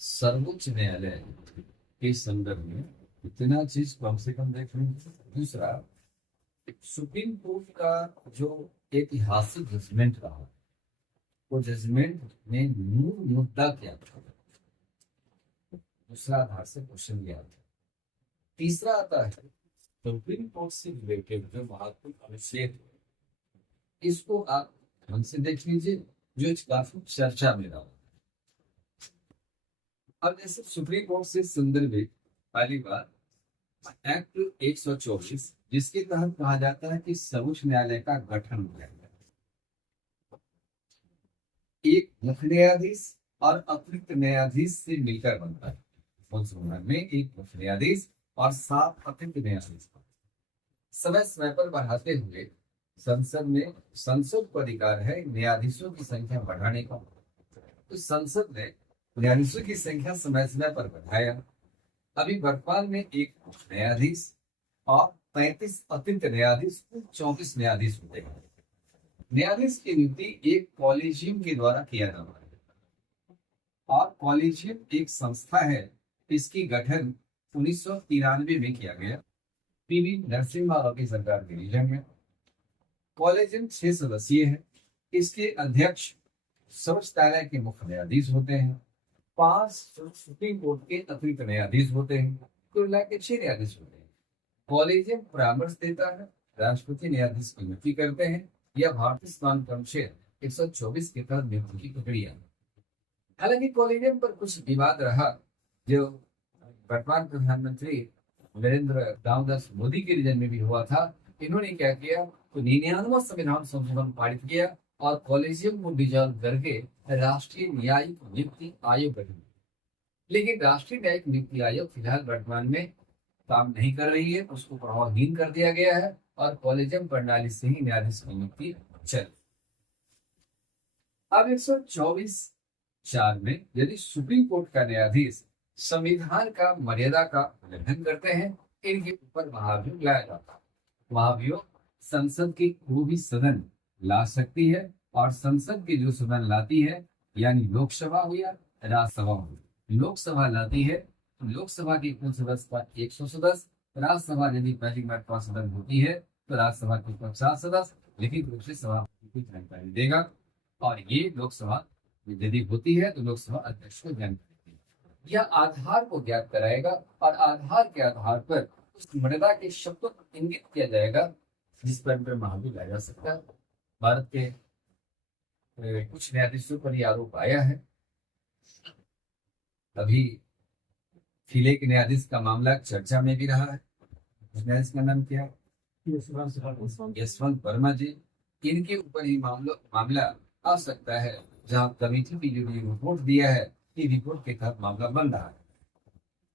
सर्वोच्च न्यायालय के संदर्भ में इतना चीज कम से कम देख लेंगे। दूसरा, सुप्रीम कोर्ट का जो ऐतिहासिक जजमेंट रहा, वो जजमेंट में मूल मुद्दा क्या था। दूसरा आधार से क्वेश्चन क्या था। तीसरा आता है सुप्रीम कोर्ट से रिलेटेड जो महत्वपूर्ण अनुच्छेद है, इसको आप ढंग से देख लीजिए, जो काफी चर्चा में रहा। अब जैसे सुप्रीम कोर्ट से संदर्भित पहली बात एक्ट 124, जिसके तहत कहा जाता है कि सर्वोच्च न्यायालय का गठन किया गया। एक मुख्य न्यायाधीश और अतिरिक्त न्यायाधीश से मिलकर बनता है। उस संदर्भ में एक मुख्य न्यायाधीश और 7 अतिरिक्त न्यायाधीश समय समय पर बढ़ाते हुए संसद को अधिकार है न्यायाधीशों की संख्या बढ़ाने का। तो संसद ने न्यायाधीशों की संख्या समय समय पर बढ़ाया। अभी वर्तमान में एक न्यायाधीश और 35 अतिरिक्त न्यायाधीश, 34 न्यायाधीश होते हैं। न्यायाधीश की नियुक्ति एक कॉलेजियम के द्वारा किया जाता है, और कॉलेजियम एक संस्था है। इसकी गठन 1993 में किया गया, पीवी नरसिम्हा राव की सरकार के रीजन में। कॉलेजियम 6 सदस्यीय है। इसके अध्यक्ष सर्वोच्च न्यायालय के मुख्य न्यायाधीश होते हैं। 5 सुप्रीम कोर्ट के अतिरिक्त न्यायाधीश होते हैं। कुल मिला के 6 न्यायाधीश होते हैं। कॉलेजियम परामर्श देता है, राष्ट्रपति न्यायाधीश की नियुक्ति करते हैं, या भारतीय संविधान का अनुच्छेद 124 के तहत नियुक्ति की प्रक्रिया। हालांकि कॉलेजियम पर कुछ विवाद रहा, जो वर्तमान प्रधानमंत्री नरेंद्र दामोदर मोदी के रीजन में भी हुआ था। इन्होंने क्या किया, तो 99वां संविधान संशोधन पारित किया और कॉलेजियम को डिजॉल्व करके राष्ट्रीय न्यायिक नियुक्ति आयोग गठन। लेकिन राष्ट्रीय न्यायिक नियुक्ति आयोग फिलहाल वर्तमान में काम नहीं कर रही है, उसको प्रभावहीन कर दिया गया है और कॉलेजियम प्रणाली से ही न्यायाधीश की नियुक्ति चल। अब 124(4) में यदि सुप्रीम कोर्ट का न्यायाधीश संविधान का मर्यादा का उल्लंघन करते हैं, इनके ऊपर महाभियोग लाया जाता है। महाभियोग संसद की कोई भी सदन ला सकती है, और संसद की जो सदन लाती है, यानी लोकसभा हो या राज्यसभा हो, लोकसभा लाती है तो लोकसभा की कुल सदस्यता 100 सदस्य, राज्यसभा यदि पहली बार सदन होती है तो राज्यसभा की 50 सदस्य। लिखित रूप से सभापति को जानकारी देगा, और ये लोकसभा यदि होती है तो लोकसभा अध्यक्ष को जानकारी देगा। यह आधार को ज्ञात कराएगा, और आधार के आधार पर उस मर्यादा के शब्दों को इंगित किया जाएगा जिस पर महाभियोग लाया जा सकता है। भारत के कुछ न्यायाधीशों पर यह आरोप आया है। अभी फिले के न्यायाधीश का मामला चर्चा में भी रहा है। उस न्यायाधीश का नाम क्या है? यशवंत वर्मा जी। इनके ऊपर ही मामला आ सकता है, जहां कमेटी की जो रिपोर्ट दिया है, ये रिपोर्ट के तहत मामला बन रहा है।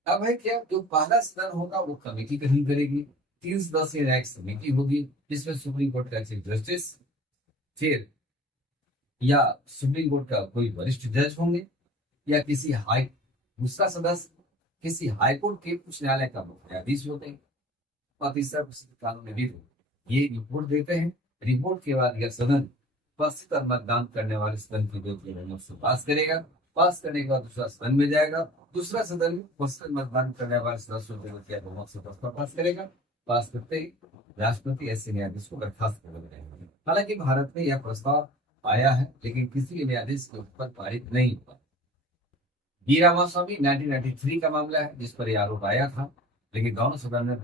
अब है क्या, जो पहला सदन होगा वो कमेटी गठन करेगी। 3 सदस्यीय न्यायिक समिति होगी, जिसमें सुप्रीम कोर्ट का चीफ जस्टिस, फिर या सुप्रीम कोर्ट का कोई वरिष्ठ जज होंगे, या किसी हाई दूसरा सदस्य किसी हाईकोर्ट के उच्च न्यायालय का मुख्य न्यायाधीश होते हैं, और तीसरा कानूनविद ये रिपोर्ट देते हैं। रिपोर्ट के बाद यह सदन उपस्थित और मतदान करने वाले सदन की दो तिहाई से पास करेगा। पास करने के बाद दूसरा सदन में जाएगा। दूसरा सदन में उपस्थित मतदान करने वाले सदस्यों के बहुमत से प्रस्ताव पास करेगा। पास करते ही राष्ट्रपति ऐसे न्यायाधीश को बर्खास्त कर देंगे। हालांकि भारत में यह प्रस्ताव आया है, लेकिन किसी भी न्यायाधीश के ऊपर पारित नहीं हुआ। बी रामास्वामी 1993 का मामला है, जिस पर यह आरोप आया था, लेकिन दोनों सदन में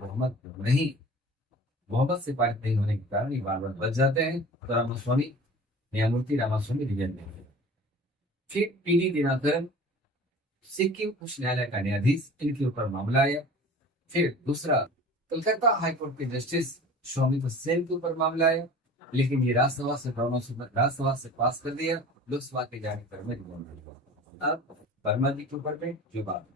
बहुमत से पारित नहीं होने के कारण ये बार बार बच जाते हैं। तो रामास्वामी, न्यायमूर्ति रामास्वामी रीजन में। फिर पीडी दिनाकरन, सिक्किम उच्च न्यायालय का न्यायाधीश, इनके ऊपर मामला आया। फिर दूसरा, कलकत्ता हाईकोर्ट के जस्टिस सौमित्र सेन के ऊपर मामला आया, लेकिन ये राज्यसभा से पास कर दिया। लोकसभा के जाने पर में अब वर्मा जी के ऊपर में जो बात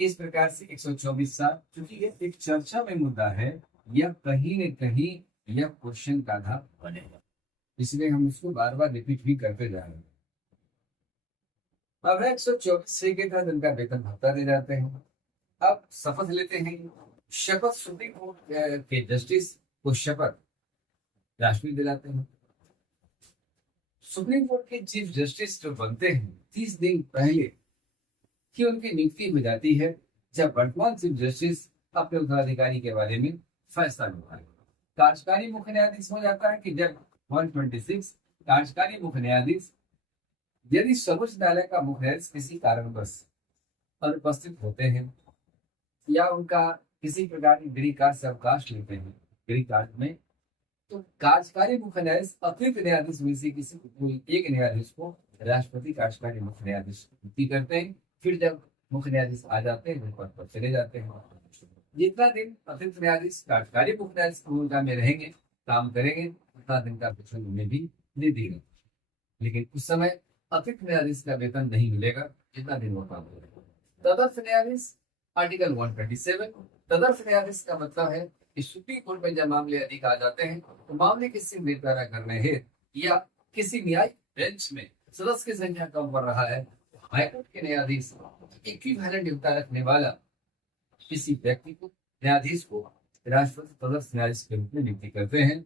इस प्रकार से 124(7), क्योंकि ये एक चर्चा में मुद्दा है, यह कहीं न कहीं यह क्वेश्चन का आधार बनेगा, इसलिए हम उसको बार बार रिपीट भी करते जा रहे हैं। अब 124 के तहत उनका वेतन भत्ता दे जाते हैं। अब शपथ लेते हैं। शपथ सुप्रीम कोर्ट के जस्टिस को शपथ राष्ट्रपति दिलाते हैं। सुप्रीम कोर्ट के चीफ जस्टिस जो बनते हैं 30 दिन पहले कि उनकी नियुक्ति हो जाती है जब वर्तमान चीफ जस्टिस अपने उत्तराधिकारी के बारे में फैसला लेता है। कार्यकारी मुख्य न्यायाधीश हो जाता है कि जब 126 कार्यकारी मुख्य न्यायाधीश यदि सर्वोच्च न्यायालय का मुख्य न्यायाधीश किसी कारणवश अनुपस्थित होते हैं या उनका किसी प्रकार की गृह कार्य से अवकाश लेते हैं गृह कार्य में, तो कार्यकारी मुख्य न्यायाधीश अतिरिक्त न्यायाधीश में से किसी कोई एक न्यायाधीश को राष्ट्रपति कार्यकारी मुख्य न्यायाधीश नियुक्ति करते हैं। फिर जब मुख्य न्यायाधीश आ जाते हैं पद पर चले जाते हैं। जितना दिन अतिरिक्त न्यायाधीश कार्यकारी मुख्य न्यायाधीश की भूमिका में रहेंगे, काम करेंगे, उतना दिन का वेतन उन्हें भी नहीं देगा। लेकिन उस समय अतिरिक्त न्यायाधीश का वेतन नहीं मिलेगा जितना दिन वो काम करेगा। तदर्थ न्यायाधीश आर्टिकल 127। तदर्थ न्यायाधीश का मतलब है कि सुप्रीम कोर्ट में जब मामले अधिक आ जाते हैं तो मामले किसी निपटारा करने हेतु या किसी न्यायिक बेंच में सदस्य की संख्या कम पड़ रहा है, हाईकोर्ट के न्यायाधीश इक्विवेलेंट निपटारा रखने वाला किसी व्यक्ति को न्यायाधीश को राष्ट्रपति तदर्थ न्यायाधीश के रूप में नियुक्ति करते हैं।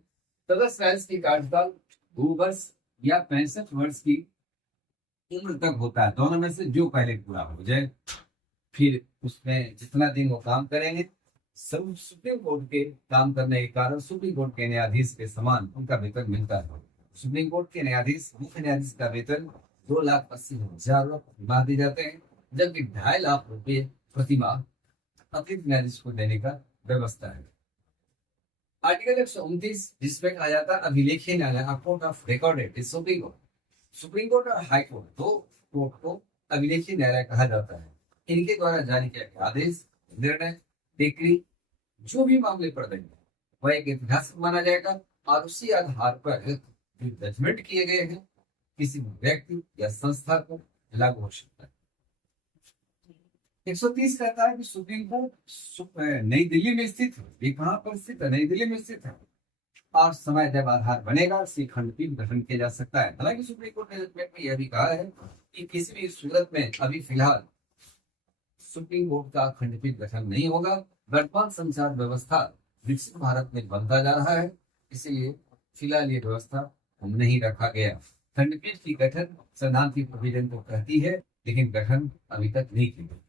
तदर्थ न्यायाधीश की कार्यकाल 2 वर्ष या 65 वर्ष की उम्र तक होता है, दोनों में से जो पहले पूरा हो जाए। फिर उसमें जितना दिन वो काम करेंगे, सब सुप्रीम कोर्ट के काम करने के कारण सुप्रीम कोर्ट के न्यायाधीश के समान उनका वेतन मिलता है। सुप्रीम कोर्ट के न्यायाधीश मुख्य न्यायाधीश का वेतन 2,80,000 माह दिए जाते हैं, जबकि 2.5 लाख रुपए प्रति माह अतिरिक्त न्यायाधीश को देने का व्यवस्था है। आर्टिकल 129 जिसमें कहा जाता है अभिलेखीय न्यायालय court of recorded supreme court. Supreme court और हाई कोर्ट दो कोर्ट को अभिलेखीय न्यायालय कहा जाता है। इनके द्वारा जारी किया गया आदेश, निर्णय, डिक्री जो भी मामले पर देंगे वह एक ऐतिहासिक माना जाएगा और उसी आधार पर जो जजमेंट किए गए हैं किसी व्यक्ति या संस्था को लागू हो सकता है। 130 कहता है कि सुप्रीम कोर्ट नई दिल्ली में स्थित है। ये कहाँ पर स्थित है? नई दिल्ली में स्थित है और समय जब आधार बनेगा उसकी खंडपीठ गठन किया जा सकता है। हालांकि सुप्रीम कोर्ट ने जजमेंट में यह भी कहा है कि किसी भी सूरत में अभी फिलहाल सुप्रीम कोर्ट का खंडपीठ गठन नहीं होगा। वर्तमान संचार व्यवस्था विकसित भारत में बनता जा रहा है, इसलिए फिलहाल ये व्यवस्था नहीं रखा गया। खंडपीठ की गठन संविधान की प्रोविजन को कहती है, लेकिन गठन अभी तक नहीं की गई।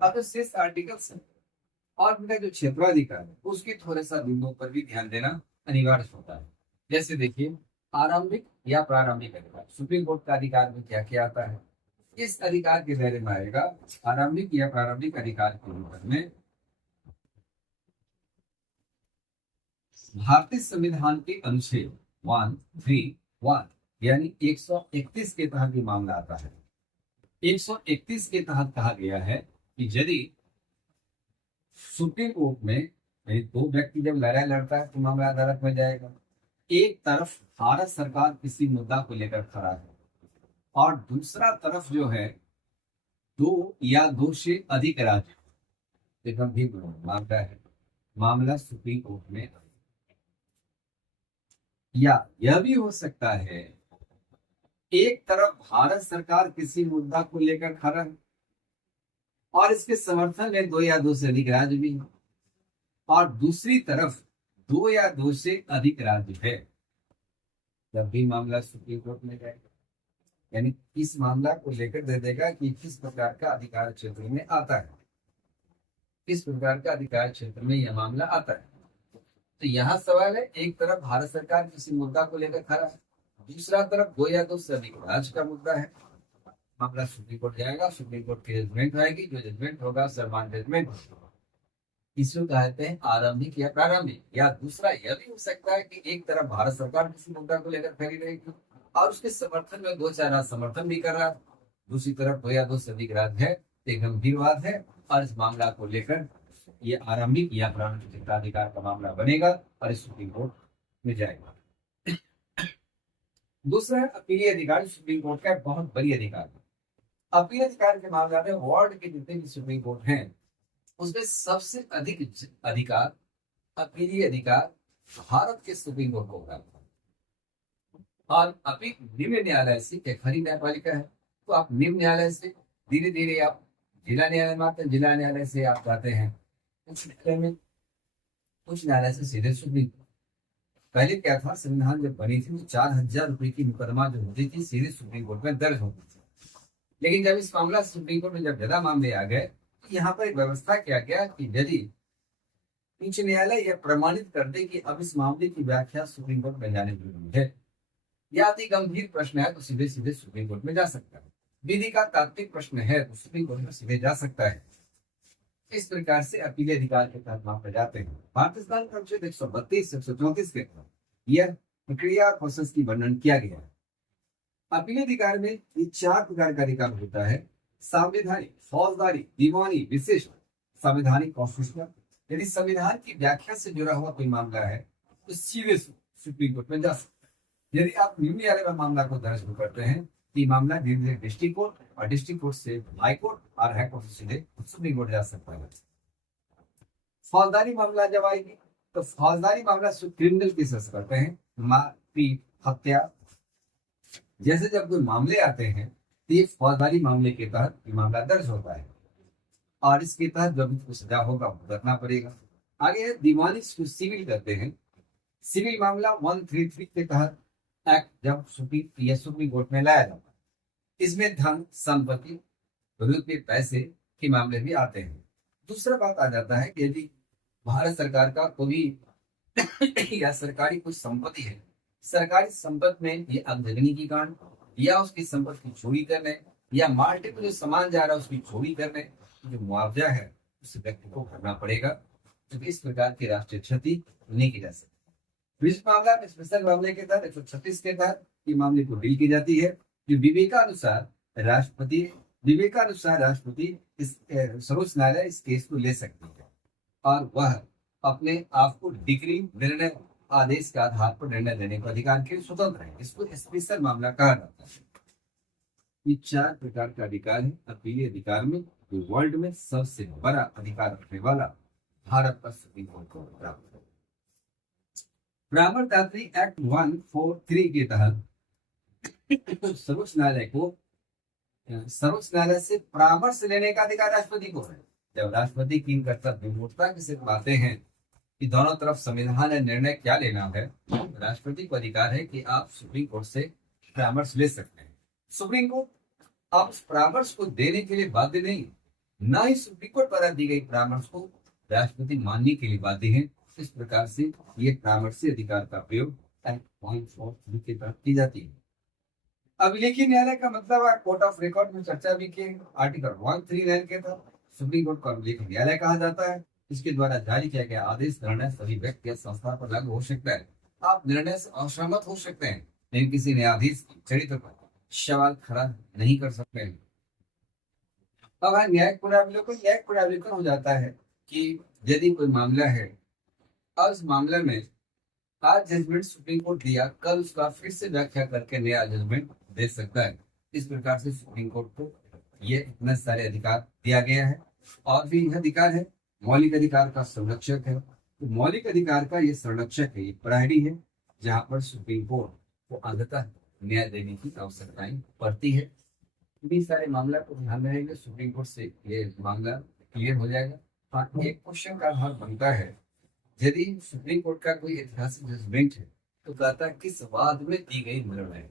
अब शेष आर्टिकल्स और उनका जो क्षेत्राधिकार है उसके थोड़े सा बिंदुओं पर भी ध्यान देना अनिवार्य होता है। जैसे देखिए, आरंभिक या प्रारंभिक अधिकार। सुप्रीम कोर्ट का अधिकार में क्या क्या आता है? इस अधिकार के दायरे में आएगा आरंभिक या प्रारंभिक अधिकार के रूप में भारतीय संविधान के अनुच्छेद 131 यानी 131 के तहत ये मामला आता है। 131 के तहत कहा गया है कि यदि सुप्रीम कोर्ट में दो व्यक्ति जब लड़ाई लड़ता है तो मामला अदालत में जाएगा। एक तरफ भारत सरकार किसी मुद्दा को लेकर खड़ा है और दूसरा तरफ जो है 2 या 2 से अधिक राज्य गंभीर मामला है, मामला सुप्रीम कोर्ट में। या यह भी हो सकता है एक तरफ भारत सरकार किसी मुद्दा को लेकर खड़ा है और इसके समर्थन में 2 या 2 से अधिक राज्य भी है और दूसरी तरफ 2 या 2 से अधिक राज्य है, जब भी मामला सुप्रीम कोर्ट में जाएगा। यानी इस मामला को लेकर दे देगा कि किस प्रकार का अधिकार क्षेत्र में आता है, किस प्रकार का अधिकार क्षेत्र में यह मामला आता है। तो यहाँ सवाल है, एक तरफ भारत सरकार किसी मुद्दा को लेकर खड़ा है, दूसरा तरफ 2 या 2 से अधिक राज्य का मुद्दा है। मामला सुप्रीम कोर्ट जाएगा, सुप्रीम कोर्ट की जजमेंट आएगी, जो जजमेंट होगा सर्वमान्य जजमेंट, इसको कहते हैं आरंभिक या प्रारंभिक। या दूसरा यह भी हो सकता है कि एक तरफ भारत सरकार किसी मुद्दा को लेकर खड़ी रहेगी और उसके समर्थन में 2-4 राज्य समर्थन भी कर रहा है, दूसरी तरफ 2 या 2 से अधिक राज्य है, एक गंभीर बात है और इस मामला को लेकर ये आरंभिक या प्रारंभिक क्षेत्राधिकार का मामला बनेगा और इस सुप्रीम कोर्ट में जाएगा। दूसरा है अपीलीय अधिकार। सुप्रीम कोर्ट का बहुत बड़ी अधिकार है। अपील अधिकार के मामले में वर्ल्ड के जितने भी सुप्रीम कोर्ट हैं उसमें सबसे अधिक अधिकार अपीलीय अधिकार भारत के सुप्रीम कोर्ट को होगा। और अपील निम्न न्यायालय से खरी न्यायपालिका है, तो आप निम्न न्यायालय से धीरे धीरे आप जिला न्यायालय में आते हैं, जिला न्यायालय से आप जाते हैं उच्च न्यायालय से सीधे सुप्रीम कोर्ट। पहले क्या था, संविधान जब बनी थी तो 4,000 रुपए की मुकदमा जो होती थी सीधे सुप्रीम कोर्ट में दर्ज होती थी। लेकिन जब इस मामला सुप्रीम कोर्ट में जब ज्यादा मामले आ गए तो यहाँ पर एक व्यवस्था किया गया कि यदि उच्च न्यायालय यह प्रमाणित कर दे कि अब इस मामले की व्याख्या सुप्रीम कोर्ट में जाने जरूरी है या अति गंभीर प्रश्न है तो सीधे सीधे सुप्रीम कोर्ट में जा सकता है, विधि का तात्विक प्रश्न है तो सुप्रीम कोर्ट में सीधे जा सकता है। इस प्रकार से अपील अधिकार के तहत मापे जाते हैं। भारतीय संविधान का अनुच्छेद 132 134 के तहत यह प्रक्रिया प्रोसेस की वर्णन किया गया है। अपील अधिकार में ये 4 प्रकार का अधिकार होता है: संवैधानिक, फौजदारी, दीवानी, विशेष। संवैधानिक कॉन्स्टिट्यूशनल, यदि संविधान की व्याख्या से जुड़ा हुआ कोई मामला है तो सीधे सुप्रीम कोर्ट में जा सकता है। यदि आप निम्न न्यायालय में मामला को दर्ज करते हैं तो मामला धीरे धीरे डिस्ट्रिक्ट कोर्ट और डिस्ट्रिक्ट कोर्ट से हाई कोर्ट और हाई कोर्ट से सीधे सुप्रीम कोर्ट जा सकता है। फौजदारी मामला जब आएगी तो फौजदारी मामला क्रिमिनल केसेस करते हैं, मारपीट, हत्या जैसे जब कोई मामले आते हैं तो ये फौजदारी मामले के तहत ये मामला दर्ज होता है और इसके तहत जो भी सजा होगा वो भुगतना पड़ेगा। आगे है दीवानी, सिविल करते हैं। सिविल मामला 133 के तहत एक्ट जब सुप्रीम कोर्ट में लाया जाता है, इसमें धन, संपत्ति, रुपये, पैसे के मामले भी आते हैं। दूसरा बात आ जाता है कि यदि भारत सरकार का कोई या सरकारी कुछ संपत्ति है, सरकारी संपत्ति में ये आगजनी की कांड या उसकी संपत्ति की चोरी करने या मार्केट में जो सामान जा रहा है उसकी चोरी करने, जो मुआवजा है उस व्यक्ति को भरना पड़ेगा। तो इस प्रकार की राष्ट्रीय क्षति नहीं की जा सकती। विशेष मामला में स्पेशल मामले के तहत 136 के तहत ये मामले को डील की जाती है जो विवेकानुसार राष्ट्रपति इस सर्वोच्च न्यायालय इस केस को ले सकती है और वह अपने आप को डिग्री, निर्णय, आदेश के आधार पर निर्णय लेने का अधिकार के स्वतंत्र है। इसको स्पेशल मामला कहा जाता है। ये 4 प्रकार का अधिकार है अपीली अधिकार में, जो वर्ल्ड में सबसे बड़ा अधिकार रखने वाला भारत का सुप्रीम कोर्ट को प्राप्त है। ब्राह्मणतांत्री एक्ट 143 के तहत सर्वोच्च न्यायालय से परामर्श लेने का अधिकार राष्ट्रपति को है। जब राष्ट्रपति की कर्तव्य विमूर्तता के सिर्फ बातें हैं कि दोनों तरफ संविधान है, निर्णय क्या लेना है, राष्ट्रपति को अधिकार है कि आप सुप्रीम कोर्ट से परामर्श ले सकते हैं। सुप्रीम कोर्ट आप उस परामर्श को देने के लिए बाध्य नहीं, ना ही सुप्रीम कोर्ट द्वारा दी गई परामर्श को राष्ट्रपति मानने के लिए बाध्य है। इस प्रकार से ये परामर्शी अधिकार का प्रयोग एक्ट 143 के तहत की जाती है। अभिलेखीय न्यायालय का मतलब है कोर्ट ऑफ रिकॉर्ड में चर्चा भी की। आर्टिकल 139 के तहत सुप्रीम कोर्ट को अभिलेखीय न्यायालय कहा जाता है। इसके द्वारा जारी किया गया आदेश, निर्णय सभी व्यक्ति या संस्था पर लागू हो सकता है। आप निर्णय से असहमत हो सकते हैं लेकिन किसी न्यायाधीश की चरित्र पर सवाल खड़ा नहीं कर सकते हैं। अब न्यायिक पुनरावलोकन हो जाता है कि यदि कोई मामला है और उस मामले में आज जजमेंट सुप्रीम कोर्ट दिया, कल उसका फिर से व्याख्या करके नया जजमेंट दे सकता है। इस प्रकार से सुप्रीम कोर्ट को ये इतने सारे अधिकार दिया गया है। और भी यह अधिकार है मौलिक अधिकार का संरक्षक है। तो मौलिक अधिकार का ये संरक्षक है, ये प्रहरी है, जहाँ पर सुप्रीम कोर्ट को अंततः न्याय देने की आवश्यकताएं पड़ती है। इतनी सारे मामला को ध्यान में रहेंगे, सुप्रीम कोर्ट से ये मामला क्लियर हो जाएगा। हाँ, एक क्वेश्चन का आधार बनता है, यदि सुप्रीम कोर्ट का कोई ऐतिहासिक जजमेंट है तो कहता है किस वाद में दी गई निर्णय है।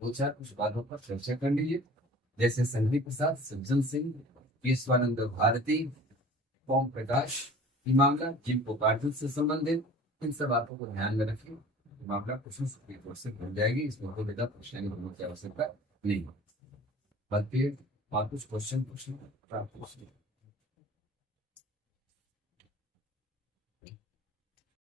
2-4 कुछ वादों पर चर्चा कर लीजिए, जैसे संघवी प्रसाद, सज्जन सिंह, विश्वानंद भारती, ओम प्रकाश, ये मामला जिनको कार्टून से संबंधित, इन सब बातों को ध्यान में रखिए। मामला क्वेश्चन सुप्रीम कोर्ट से बन जाएगी, इसमें कोई ज्यादा परेशानी होने की आवश्यकता नहीं। बात और कुछ क्वेश्चन